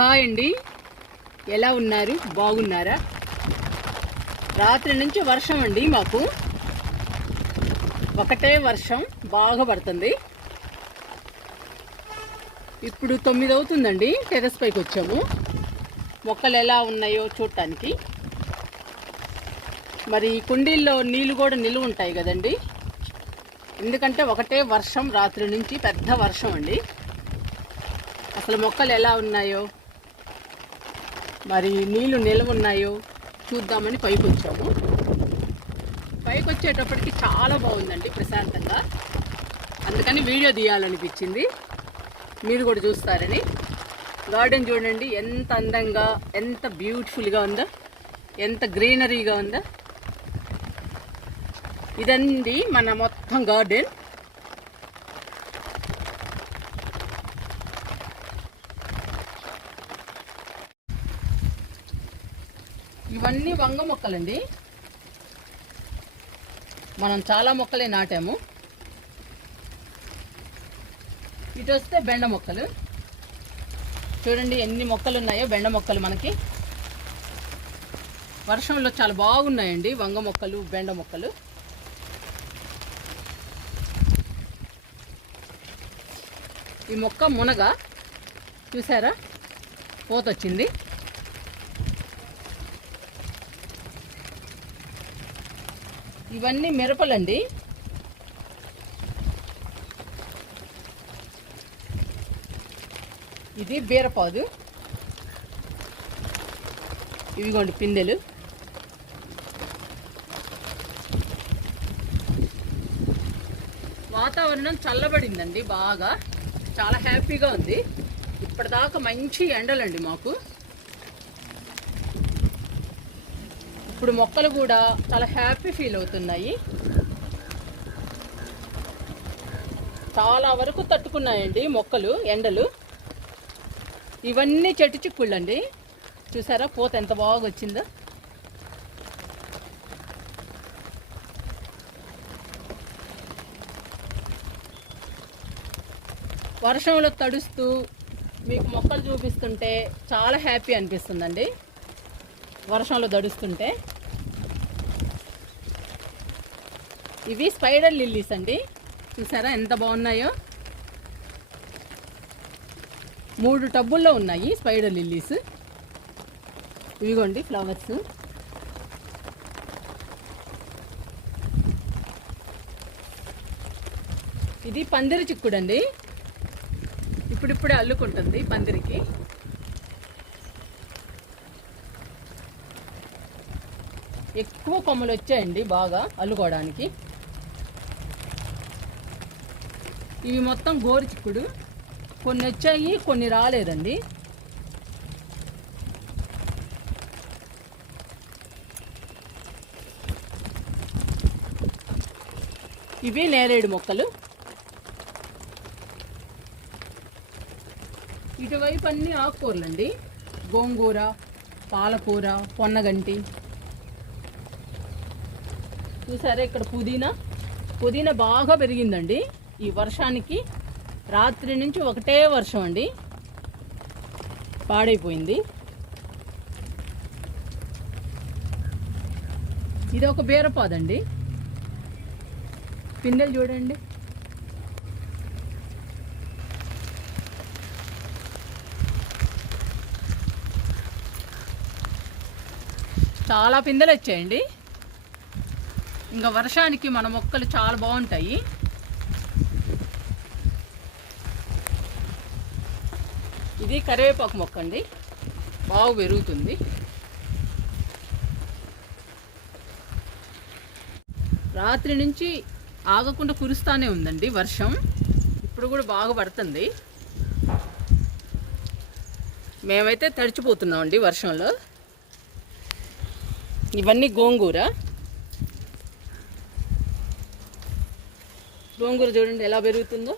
Hi అండి. ఎలా ఉన్నారు? బాగున్నారా? రాత్రి నుంచి వర్షం అండి మాకు. ఒకటే వర్షం బాగా పడుతుంది. ఇప్పుడు తొమ్మిది అవుతుందండి టెరస్ పైకి వచ్చాము. మొక్కలు ఎలా ఉన్నాయో చూడటానికి. మరి ఈ కుండీల్లో నీళ్ళు కూడా నిలువ ఉంటాయి కదండి. ఎందుకంటే ఒకటే వర్షం రాత్రి నుంచి పెద్ద వర్షం అండి. అసలు మొక్కలు ఎలా ఉన్నాయో మరి నీళ్ళు నిల్వ ఉన్నాయో చూద్దామని పైకి వచ్చాము పైకి వచ్చేటప్పటికి చాలా బాగుందండి ప్రశాంతంగా. అందుకని వీడియో తీయాలనిపించింది. మీరు కూడా చూస్తారని. గార్డెన్ చూడండి ఎంత అందంగా ఎంత బ్యూటిఫుల్గా ఉందో ఎంత గ్రీనరీగా ఉందో. ఇదండి మన మొత్తం గార్డెన్. ఇవన్నీ వంగ మొక్కలండి. మనం చాలా మొక్కలే నాటాము. ఇటు వస్తే బెండ మొక్కలు. చూడండి ఎన్ని మొక్కలు ఉన్నాయో బెండ మొక్కలు మనకి. వర్షంలో చాలా బాగున్నాయండి వంగ మొక్కలు బెండ మొక్కలు. ఈ మొక్క మునగ. చూసారా? పోతొచ్చింది. ఇవన్నీ మిరపలండి. ఇది బీరపాదు. ఇవిగోండి పిందెలు. వాతావరణం చల్లబడిందండి బాగా. చాలా హ్యాపీగా ఉంది. ఇప్పటిదాకా మంచి ఎండలండి మాకు. ఇప్పుడు మొక్కలు కూడా చాలా హ్యాపీ ఫీల్ అవుతున్నాయి. చాలా వరకు తట్టుకున్నాయండి మొక్కలు ఎండలు. ఇవన్నీ చెట్టు చిక్కుళ్ళండి. చూసారా? పూత ఎంత బాగా వచ్చిందో. వర్షంలో తడుస్తూ మీకు మొక్కలు చూపిస్తుంటే చాలా హ్యాపీ అనిపిస్తుందండి. వర్షంలో తడుస్తుంటే. ఇవి స్పైడర్ లిల్లీస్ అండి. చూసారా ఎంత బాగున్నాయో? మూడు టబ్బుల్లో ఉన్నాయి స్పైడర్ లిల్లీస్. ఇవిగోండి ఫ్లవర్స్. ఇది పందిరి చిక్కుడండి. ఇప్పుడిప్పుడే అల్లుకుంటుంది పందిరికి. ఎక్కువ కొమ్మలు వచ్చాయండి బాగా అల్లుకోవడానికి. ఇవి మొత్తం గోరు చిక్కుడు. కొన్ని వచ్చాయి కొన్ని రాలేదండి. ఇవి నేరేడు మొక్కలు. ఇటువైపు అన్ని ఆకుకూరలండి. గోంగూర పాలకూర పొన్నగంటి. చూసారా ఇక్కడ పుదీనా? పుదీనా బాగా పెరిగిందండి. ఈ వర్షానికి రాత్రి నుంచి ఒకటే వర్షం అండి. పాడైపోయింది. ఇది ఒక బీరపాదండి. పిందెలు చూడండి. చాలా పిందెలు వచ్చాయండి. ఇంకా వర్షానికి మన మొక్కలు చాలా బాగుంటాయి. ఇది కరివేపాకు మొక్క అండి. బాగా పెరుగుతుంది. రాత్రి నుంచి ఆగకుండా కురుస్తానే ఉందండి వర్షం. ఇప్పుడు కూడా బాగా పడుతుంది. మేమైతే తడిచిపోతున్నామండి వర్షంలో. ఇవన్నీ గోంగూర. గోంగూర చూడండి ఎలా పెరుగుతుందో.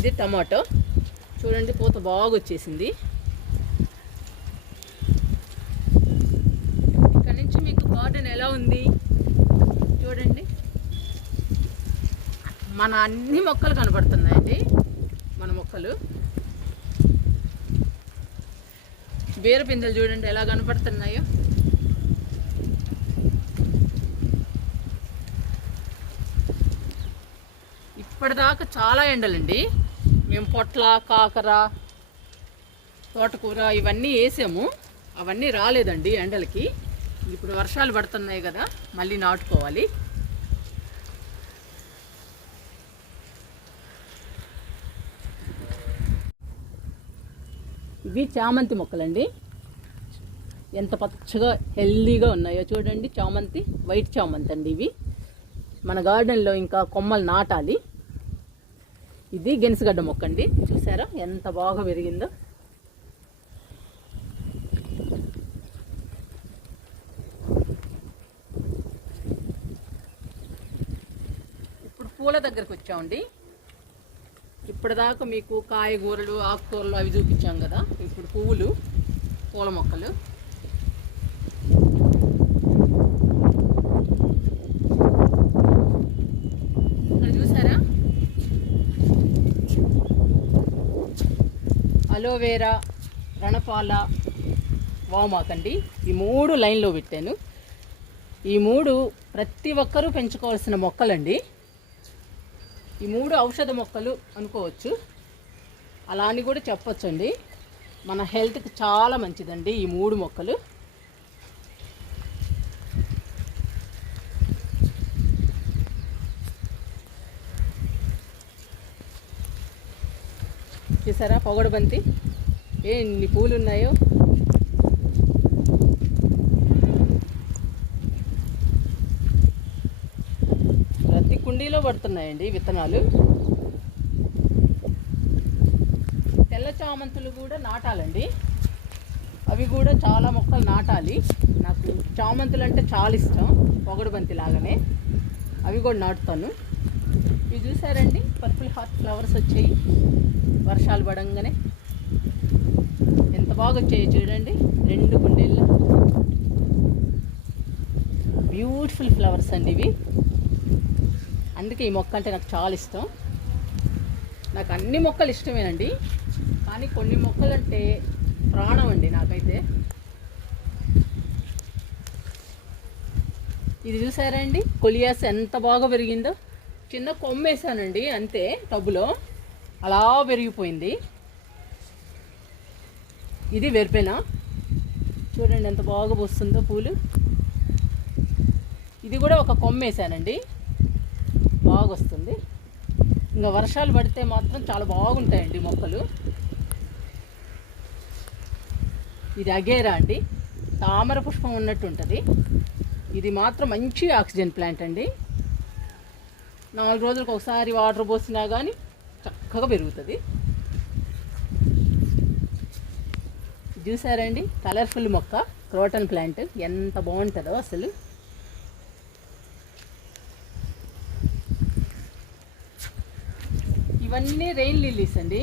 ఇది టమాటో. చూడండి పూత బాగా వచ్చేసింది ఇక్కడ నుంచి మీకు గార్డెన్ ఎలా ఉంది? చూడండి. మన అన్ని మొక్కలు కనబడుతున్నాయండి మన మొక్కలు. బీర పిందెలు చూడండి ఎలా కనపడుతున్నాయో. ఇప్పటిదాకా చాలా ఎండలండి. మేము పొట్ల కాకర తోటకూర ఇవన్నీ వేసాము. అవన్నీ రాలేదండి ఎండలకి. ఇప్పుడు వర్షాలు పడుతున్నాయి కదా మళ్ళీ నాటుకోవాలి. ఇవి చామంతి మొక్కలండి. ఎంత పచ్చగా హెల్దీగా ఉన్నాయో చూడండి. చామంతి వైట్ చామంతి అండి ఇవి. మన గార్డెన్లో ఇంకా కొమ్మలు నాటాలి. ఇది గెనుసుగడ్డ మొక్క అండి చూసారా ఎంత బాగా పెరిగిందో ఇప్పుడు పూల దగ్గరకు వచ్చామండి. ఇప్పటిదాకా మీకు కాయగూరలు ఆకుకూరలు అవి చూపించాం కదా. ఇప్పుడు పువ్వులు పూల మొక్కలు ఇక్కడ చూసారా అలోవేరా రణపాల వామాకండి ఈ మూడు లైన్లో పెట్టాను. ఈ మూడు ప్రతి ఒక్కరూ పెంచుకోవాల్సిన మొక్కలండి. ఈ మూడు ఔషధ మొక్కలు అనుకోవచ్చు. అలా అని కూడా చెప్పొచ్చండి. మన హెల్త్కి చాలా మంచిదండి ఈ మూడు మొక్కలు. చూసారా? పొగడబంతి. ఎన్ని పూలు ఉన్నాయో ప్రతి కుండీలో పడుతున్నాయండి విత్తనాలు. తెల్ల చామంతులు కూడా నాటాలండి. అవి కూడా చాలా మొక్కలు నాటాలి. నాకు చామంతులు అంటే చాలా ఇష్టం పొగడబంతి లాగానే. అవి కూడా నాటుతాను. ఇవి చూసారండి? పర్పుల్ హార్ట్ ఫ్లవర్స్ వచ్చాయి. వర్షాలు పడంగానే. ఎంత బాగా వచ్చాయో చూడండి. రెండు గుండెళ్ళు బ్యూటిఫుల్ ఫ్లవర్స్ అండి ఇవి. అందుకే ఈ మొక్క అంటే నాకు చాలా ఇష్టం. నాకు అన్ని మొక్కలు ఇష్టమేనండి. కానీ కొన్ని మొక్కలు అంటే ప్రాణం అండి నాకైతే. ఇది చూసారా అండి? కొలియాస్ ఎంత బాగా పెరిగిందో. చిన్న కొమ్మ వేసానండి అంతే టబ్బులో. అలా పెరిగిపోయింది ఇది వెరిపెన? చూడండి ఎంత బాగా పోస్తుందో పూలు. ఇది కూడా ఒక కొమ్మ వేసానండి బాగా వస్తుంది. ఇంకా వర్షాలు పడితే మాత్రం చాలా బాగుంటాయండి మొక్కలు. ఇది అగేరా అండి. తామర పుష్పం ఉన్నట్టు ఉంటుంది ఇది మాత్రం మంచి ఆక్సిజన్ ప్లాంట్ అండి. నాలుగు రోజులకు ఒకసారి వాటర్ పోసినా కానీ చక్కగా పెరుగుతుంది. చూసారండి? కలర్ఫుల్ మొక్క క్రోటన్ ప్లాంట్. ఎంత బాగుంటుందో అసలు. ఇవన్నీ రెయిన్ లిల్లీస్ అండి.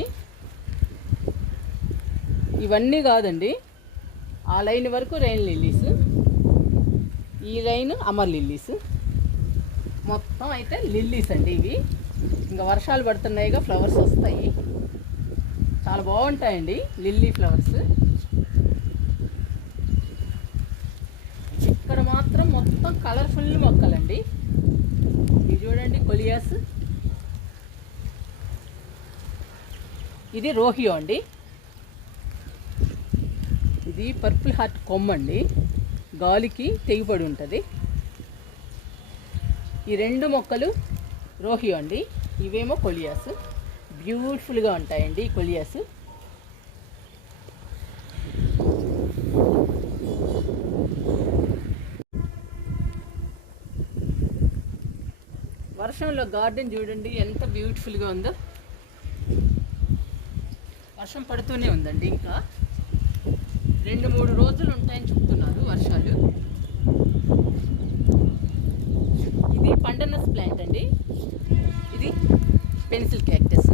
ఇవన్నీ కాదండి. ఆ లైన్ వరకు రెయిన్ లిల్లీస్. ఈ లైన్ అమర్ లిల్లీస్. మొత్తం అయితే లిల్లీస్ అండి ఇవి. ఇంకా వర్షాలు పడుతున్నాయిగా ఫ్లవర్స్ వస్తాయి. చాలా బాగుంటాయండి లిల్లీ ఫ్లవర్స్ ఇక్కడ మాత్రం మొత్తం కలర్ఫుల్ మొక్కలండి. ఇవి చూడండి కొలియాస్. ఇది రోహియో అండి. ఇది పర్పుల్ హార్ట్ కొమ్మ అండి గాలికి తెగిపడి ఉంటుంది. ఈ రెండు మొక్కలు రోహియో అండి. ఇవేమో కొలియాస్. బ్యూటిఫుల్గా ఉంటాయండి ఈ కొలియాస్. వర్షంలో గార్డెన్ చూడండి ఎంత బ్యూటిఫుల్గా ఉందో. వర్షం పడుతూనే ఉందండి ఇంకా. రెండు మూడు రోజులు ఉంటాయని చెప్తున్నారు వర్షాలు. ఇది పండనస్ ప్లాంట్ అండి. ఇది పెన్సిల్ క్యాక్టస్.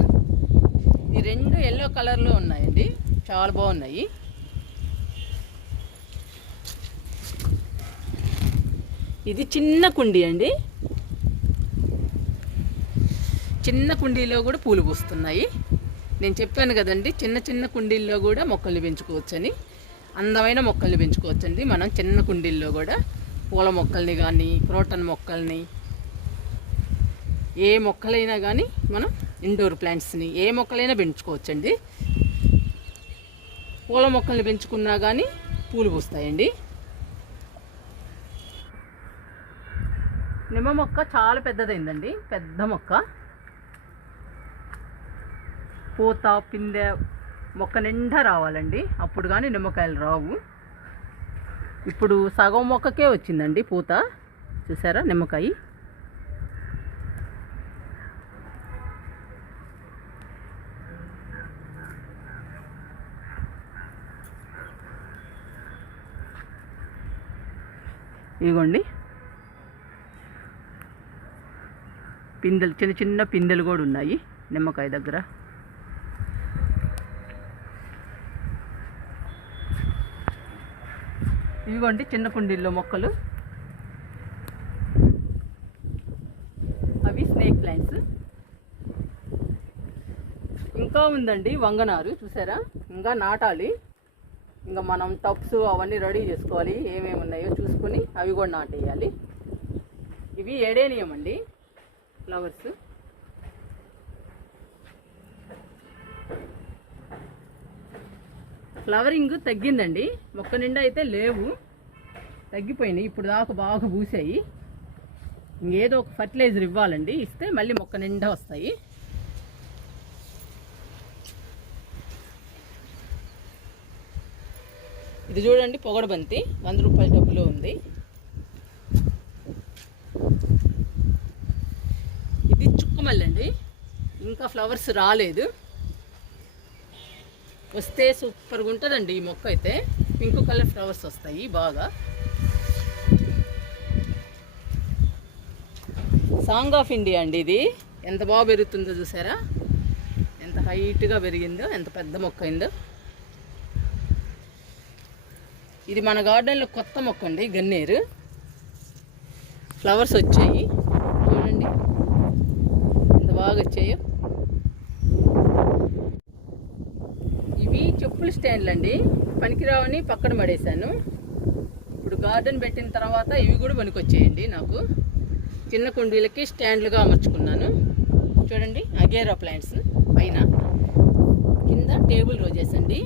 ఈ రెండు ఎల్లో కలర్లో ఉన్నాయండి. చాలా బాగున్నాయి. ఇది చిన్న కుండీ అండి. చిన్న కుండీలో కూడా పూలు పూస్తున్నాయి. నేను చెప్పాను కదండి చిన్న చిన్న కుండీల్లో కూడా మొక్కల్ని పెంచుకోవచ్చని. అందమైన మొక్కల్ని పెంచుకోవచ్చండి. మనం చిన్న కుండీల్లో కూడా పూల మొక్కల్ని కానీ క్రోటన్ మొక్కల్ని ఏ మొక్కలైనా కానీ మనం ఇండోర్ ప్లాంట్స్ని ఏ మొక్కలైనా పెంచుకోవచ్చండి. పూల మొక్కల్ని పెంచుకున్నా కానీ పూలు పూస్తాయండి. నిమ్మ మొక్క చాలా పెద్దదైందండి. పెద్ద మొక్క. పూత పిందె మొక్క నిండా రావాలండి. అప్పుడు కానీ నిమ్మకాయలు రావు. ఇప్పుడు సగం మొక్కకే వచ్చిందండి పూత. చూసారా నిమ్మకాయ? ఇదిగోండి పిందెలు చిన్న చిన్న పిందెలు కూడా ఉన్నాయి నిమ్మకాయ దగ్గర. ఇదిగోండి చిన్న కుండీల్లో మొక్కలు. అవి స్నేక్ ప్లాంట్స్. ఇంకా ఉందండి వంగనారు చూసారా? ఇంకా నాటాలి. ఇంకా మనం టప్స్ అవన్నీ రెడీ చేసుకోవాలి. ఏమేమి ఉన్నాయో చూసుకొని అవి కూడా నాటేయాలి. ఇవి ఏడేనియం అండి. ఫ్లవర్స్. ఫ్లవరింగ్ తగ్గిందండి. మొక్క నిండా అయితే లేవు. తగ్గిపోయినాయి. ఇప్పుడు దాకా బాగా పూసాయి. ఇంకేదో ఒక ఫర్టిలైజర్ ఇవ్వాలండి. ఇస్తే మళ్ళీ మొక్క నిండా వస్తాయి. ఇది చూడండి పొగడబంతి. వంద రూపాయల డబ్బులో ఉంది. ఇది చుక్కమల్లండి. అండి ఇంకా ఫ్లవర్స్ రాలేదు. వస్తే సూపర్గా ఉంటుందండి ఈ మొక్క అయితే. పింక్ కలర్ ఫ్లవర్స్ వస్తాయి బాగా. సాంగ్ ఆఫ్ ఇండియా అండి ఇది. ఎంత బాగా పెరుగుతుందో చూసారా? ఎంత హైట్గా పెరిగిందో ఎంత పెద్ద మొక్క అయిందో. ఇది మన గార్డెన్లో కొత్త మొక్క అండి గన్నేరు. ఫ్లవర్స్ వచ్చాయి. చూడండి. ఎంత బాగా వచ్చాయో. ఇవి చెప్పుల స్టాండ్లు అండి. పనికిరావని పక్కన పడేశాను. ఇప్పుడు గార్డెన్ పెట్టిన తర్వాత ఇవి కూడా పనికొచ్చేయండి నాకు. చిన్న కుండీలకి స్టాండ్లుగా అమర్చుకున్నాను. చూడండి అగేరా ప్లాంట్స్ పైన. కింద టేబుల్ రోజేస్ అండి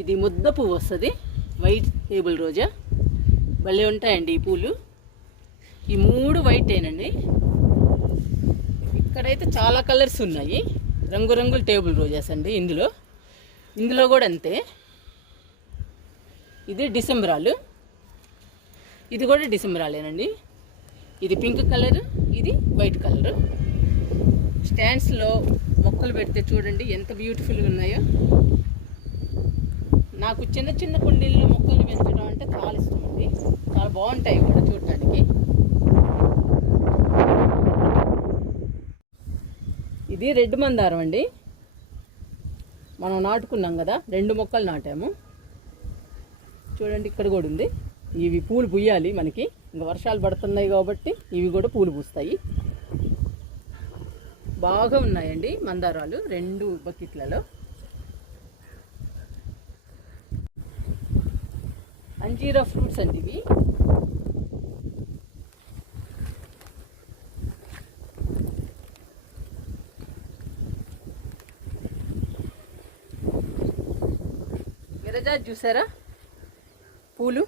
ఇది ముద్ద పువ్వు వస్తుంది. వైట్ టేబుల్ రోజా. భలే ఉంటాయండి ఈ పూలు. ఈ మూడు వైటేనండి. ఇక్కడైతే చాలా కలర్స్ ఉన్నాయి. రంగురంగుల టేబుల్ రోజాస్ అండి ఇందులో. ఇందులో కూడా అంతే. ఇది డిసెంబరాలు. ఇది కూడా డిసెంబరాలేనండి. ఇది పింక్ కలర్ ఇది వైట్ కలర్. స్టాండ్స్లో మొక్కలు పెడితే చూడండి ఎంత బ్యూటిఫుల్గా ఉన్నాయో. నాకు చిన్న చిన్న కుండీల్లో మొక్కలు పెంచడం అంటే చాలా ఇష్టం అండి. చాలా బాగుంటాయి కూడా చూడటానికి ఇది రెడ్ మందారం అండి. మనం నాటుకున్నాం కదా రెండు మొక్కలు నాటాము. చూడండి ఇక్కడ కూడా ఉంది. ఇవి పూలు పూయాలి మనకి. ఇంకా వర్షాలు పడుతున్నాయి కాబట్టి ఇవి కూడా పూలు పూస్తాయి. బాగా ఉన్నాయండి మందారాలు రెండు బకెట్లలో. అంజీరా ఫ్రూట్స్ అండి ఇవి. చూసారా? పూలు.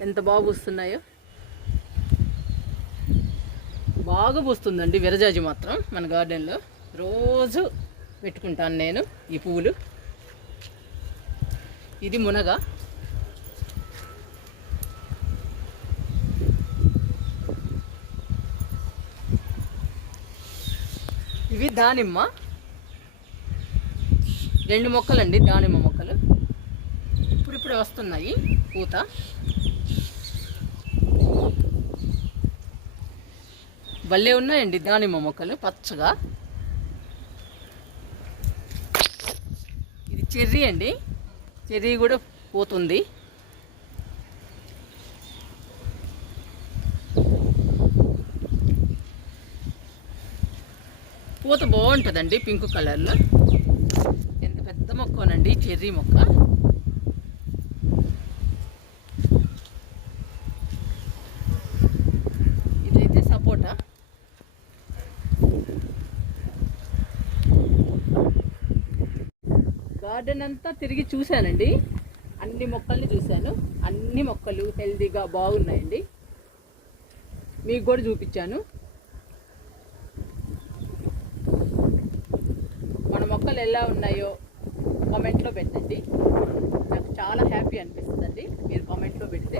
ఎంత బాగా పూస్తున్నాయో. బాగా పూస్తుందండి విరజాజి మాత్రం మన గార్డెన్లో. రోజు పెట్టుకుంటాను నేను ఈ పువ్వులు ఇది మునగ. ఇవి దానిమ్మ. రెండు మొక్కలండి దానిమ్మ మొక్కలు. ఇప్పుడిప్పుడే వస్తున్నాయి పూత. భలే ఉన్నాయండి దానిమ్మ మొక్కలు పచ్చగా. ఇది చెర్రీ అండి. చెరీ కూడా పోతుంది. పూత బాగుంటుందండి పింక్ కలర్లో. ఎంత పెద్ద మొక్కనండి చెర్రీ మొక్క. గార్డెన్ అంతా తిరిగి చూశానండి. అన్ని మొక్కల్ని చూశాను. అన్ని మొక్కలు హెల్దీగా బాగున్నాయండి. మీకు కూడా చూపించాను. మన మొక్కలు ఎలా ఉన్నాయో కామెంట్లో పెట్టండి. నాకు చాలా హ్యాపీ అనిపిస్తుందండి. మీరు కామెంట్లో పెడితే.